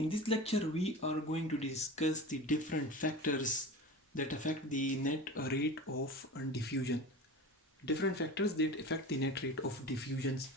In this lecture, we are going to discuss the different factors that affect the net rate of diffusion. Different factors that affect the net rate of diffusions.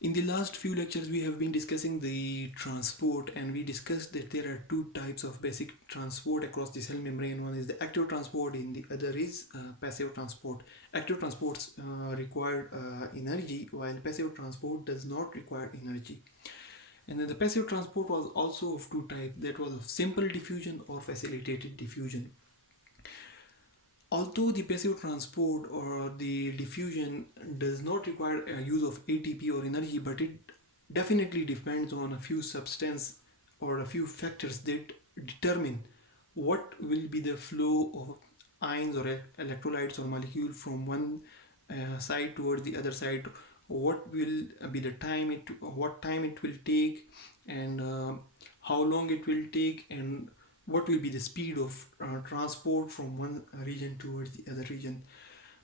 In the last few lectures, we have been discussing the transport, and we discussed that there are two types of basic transport across the cell membrane. One is the active transport, and the other is passive transport. Active transports require energy, while passive transport does not require energy. And then the passive transport was also of two types, that was of simple diffusion or facilitated diffusion. Although the passive transport or the diffusion does not require a use of ATP or energy, but it definitely depends on a few substance or a few factors that determine what will be the flow of ions or electrolytes or molecule from one side towards the other side, what will be the time what time it will take, and how long it will take, and what will be the speed of transport from one region towards the other region.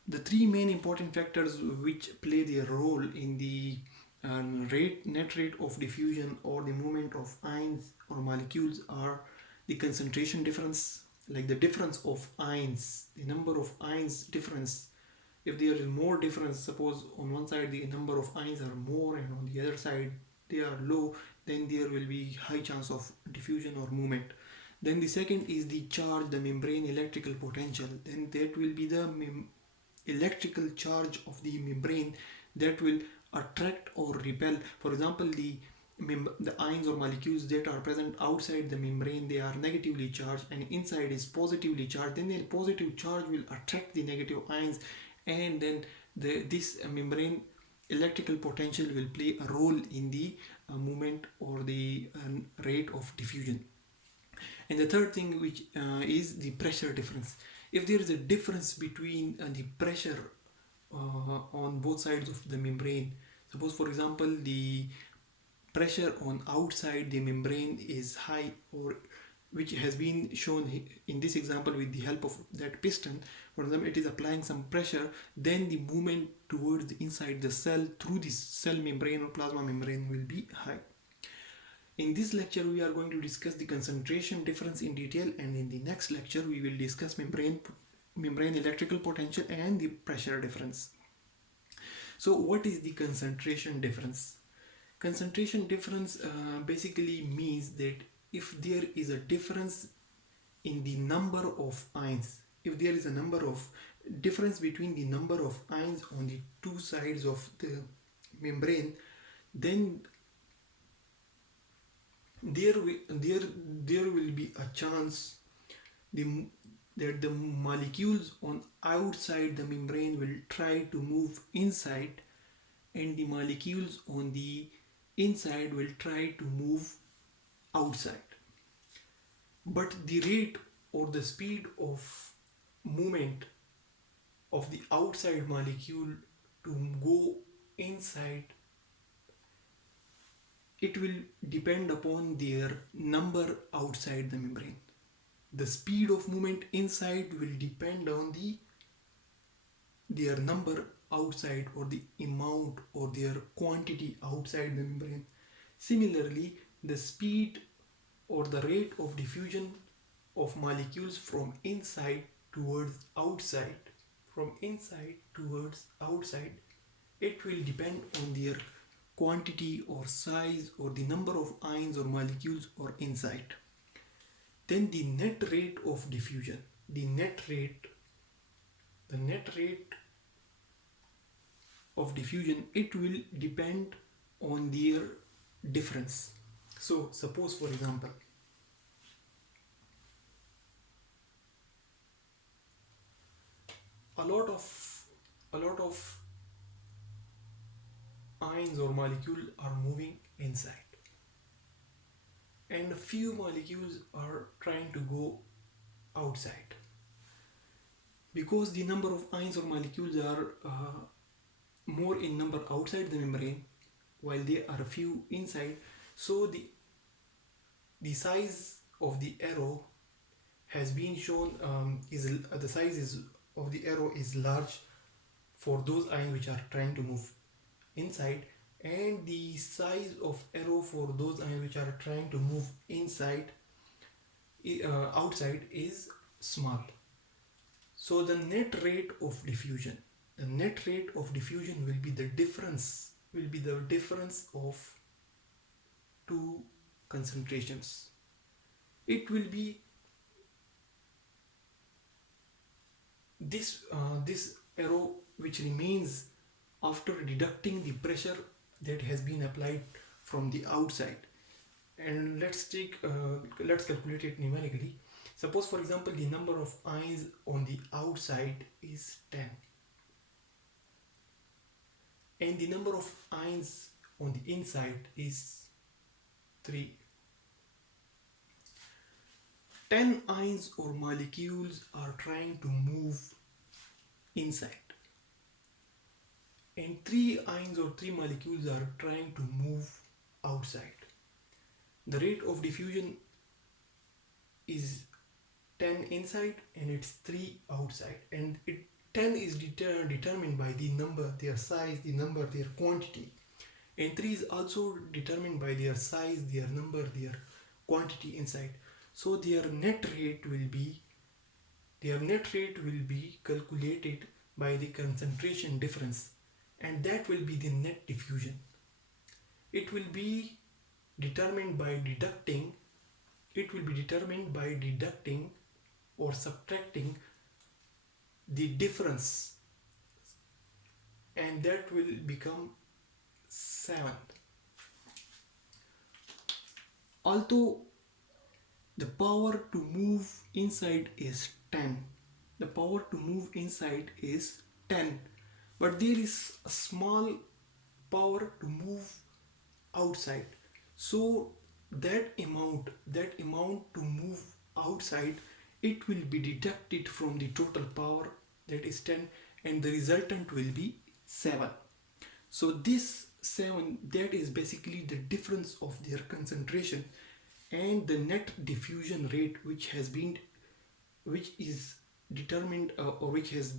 The three main important factors which play their role in the net rate of diffusion or the movement of ions or molecules are the concentration difference, like the difference of ions, the number of ions difference. If there is more difference, suppose on one side the number of ions are more and on the other side they are low, then there will be high chance of diffusion or movement. Then the second is the charge, the membrane electrical potential. Then that will be the electrical charge of the membrane that will attract or repel. For example, the ions or molecules that are present outside the membrane, they are negatively charged, and inside is positively charged. Then the positive charge will attract the negative ions, and then this membrane electrical potential will play a role in the movement or the rate of diffusion. And the third thing, which is the pressure difference. If there is a difference between the pressure on both sides of the membrane, suppose for example the pressure on outside the membrane is high, or which has been shown in this example with the help of that piston, for example it is applying some pressure, then the movement towards the inside the cell through the cell membrane or plasma membrane will be high. In this lecture, we are going to discuss the concentration difference in detail, and in the next lecture, we will discuss membrane electrical potential and the pressure difference. So, what is the concentration difference? Concentration difference basically means that if there is a difference in the number of ions, if there is a number of difference between the number of ions on the two sides of the membrane, then there will be a chance that the molecules on outside the membrane will try to move inside, and the molecules on the inside will try to move outside. But the rate or the speed of movement of the outside molecule to go inside, it will depend upon their number outside the membrane. The speed of movement inside will depend on their number outside, or the amount or their quantity outside the membrane. Similarly, the speed or the rate of diffusion of molecules from inside towards outside, it will depend on their quantity or size or the number of ions or molecules or inside. Then the net rate of diffusion, the net rate of diffusion, it will depend on their difference. So suppose for example a lot of ions or molecules are moving inside, and a few molecules are trying to go outside. Because the number of ions or molecules are more in number outside the membrane, while there are a few inside, so the size of the arrow has been shown, the size of the arrow is large for those ions which are trying to move inside, and the size of arrow for those ions which are trying to move inside outside is small. So the net rate of diffusion will be the difference of two concentrations. It will be this arrow which remains after deducting the pressure that has been applied from the outside. And let's calculate it numerically. Suppose, for example, the number of ions on the outside is 10 and the number of ions on the inside is 3. 10 ions or molecules are trying to move inside and 3 ions or 3 molecules are trying to move outside. The rate of diffusion is 10 inside and it's 3 outside, and 10 is determined by the number, their size, the number, their quantity, and 3 is also determined by their size, their number, their quantity inside. So their net rate will be calculated by the concentration difference, and that will be the net diffusion. It will be determined by deducting or subtracting the difference, and that will become 7. Although the power to move inside is 10, but there is a small power to move outside. So that amount to move outside, it will be deducted from the total power, that is 10, and the resultant will be 7. So this 7, that is basically the difference of their concentration, and the net diffusion rate which is determined which is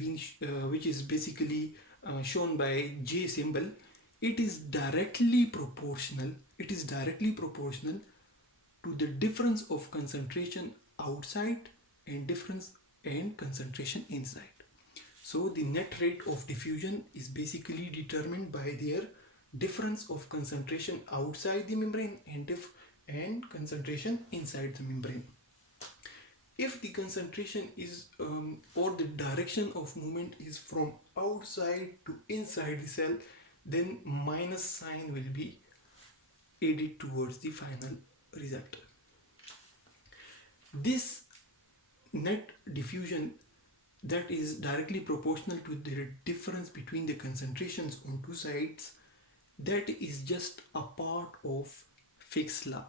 basically shown by J symbol. It is directly proportional to the difference of concentration outside and concentration inside. So the net rate of diffusion is basically determined by their difference of concentration outside the membrane and concentration inside the membrane. If the concentration is or the direction of movement is from outside to inside the cell, then minus sign will be added towards the final result. This net diffusion, that is directly proportional to the difference between the concentrations on two sides, that is just a part of Fick's law.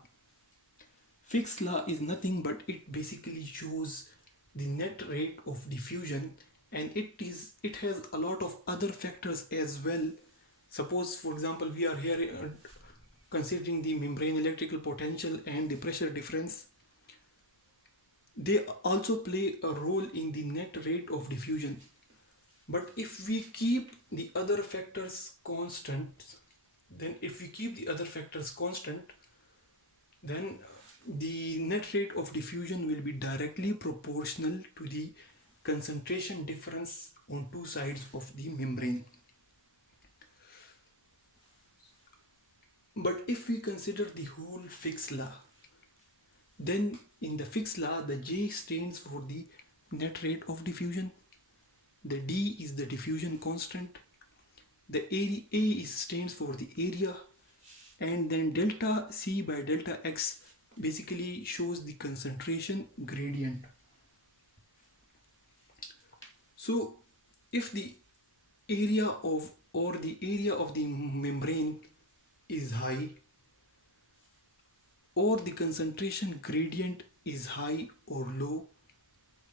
Fick's law is nothing but it basically shows the net rate of diffusion, and it has a lot of other factors as well. Suppose, for example, we are here considering the membrane electrical potential and the pressure difference. They also play a role in the net rate of diffusion. But if we keep the other factors constant, then the net rate of diffusion will be directly proportional to the concentration difference on two sides of the membrane. But if we consider the whole Fick's law, then in the Fick's law, the J stands for the net rate of diffusion, the D is the diffusion constant, the A stands for the area, and then delta C by delta X basically shows the concentration gradient. So if the area of the membrane is high, or the concentration gradient is high or low,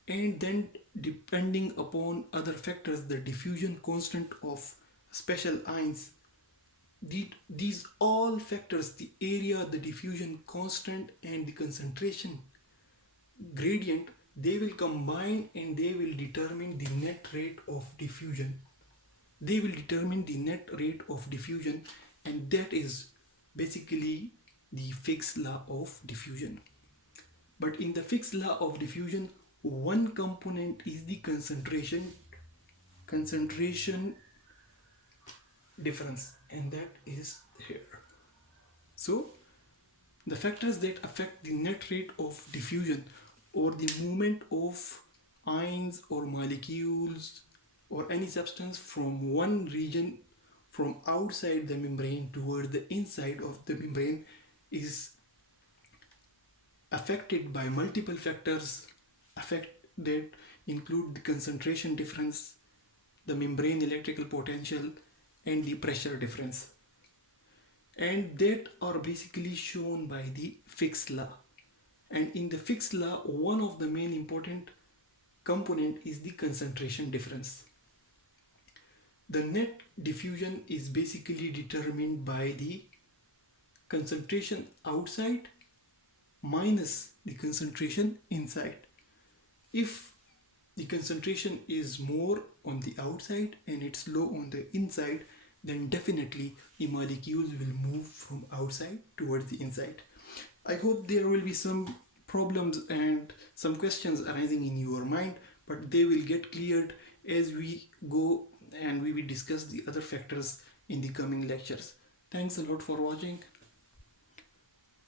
and then depending upon other factors, the diffusion constant of special ions, these all factors, the area, the diffusion constant and the concentration gradient, they will combine and they will determine the net rate of diffusion. and that is basically the Fick's law of diffusion. But in the Fick's law of diffusion, one component is the concentration difference, and that is here. So the factors that affect the net rate of diffusion, or the movement of ions or molecules or any substance from one region from outside the membrane toward the inside of the membrane, is affected by multiple factors affect that include the concentration difference, the membrane electrical potential, and the pressure difference, and that are basically shown by the Fick's law. And in the Fick's law, one of the main important component is the concentration difference. The net diffusion is basically determined by the concentration outside minus the concentration inside. If the concentration is more on the outside and it's low on the inside, then definitely the molecules will move from outside towards the inside. I hope there will be some problems and some questions arising in your mind, but they will get cleared as we go and we will discuss the other factors in the coming lectures. Thanks a lot for watching.